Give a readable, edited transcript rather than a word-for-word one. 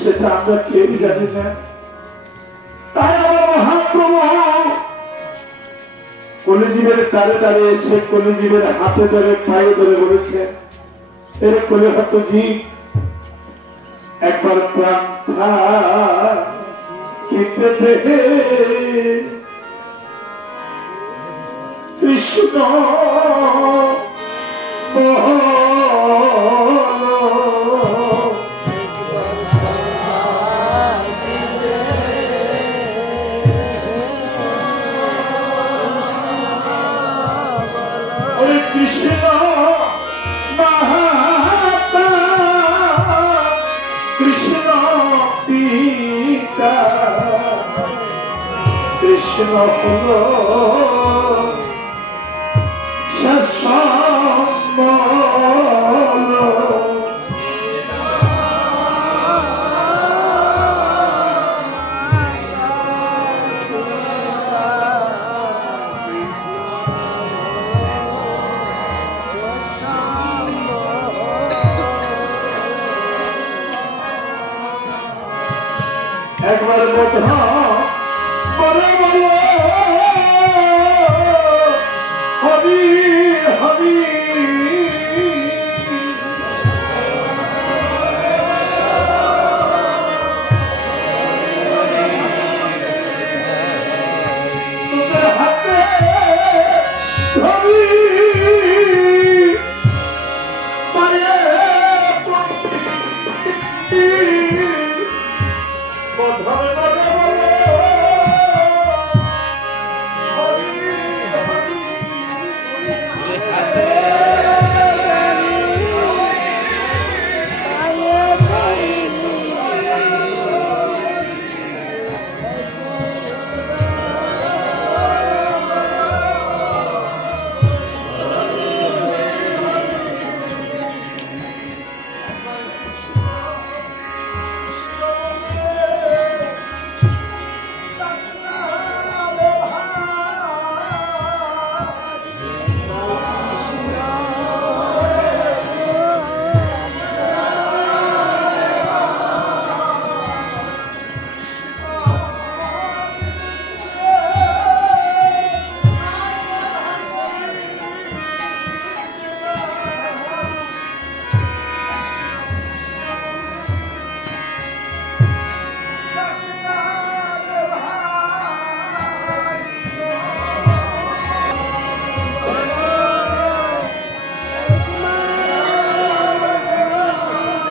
সেটা আমরা কেউ জানি না। তাই আমার মহাপ্রভু কলিজীবের তারে তারে এসে কলিজীবের হাতে ধরে পায়ে ধরে বলেছে, এর কোলে হত জীব একবার প্রাণ খেতে কৃষ্ণ কৃষ্ণ মাহাত্মা কৃষ্ণ পিতা কৃষ্ণ হল একবার বোধ বলে বলো হরি হরি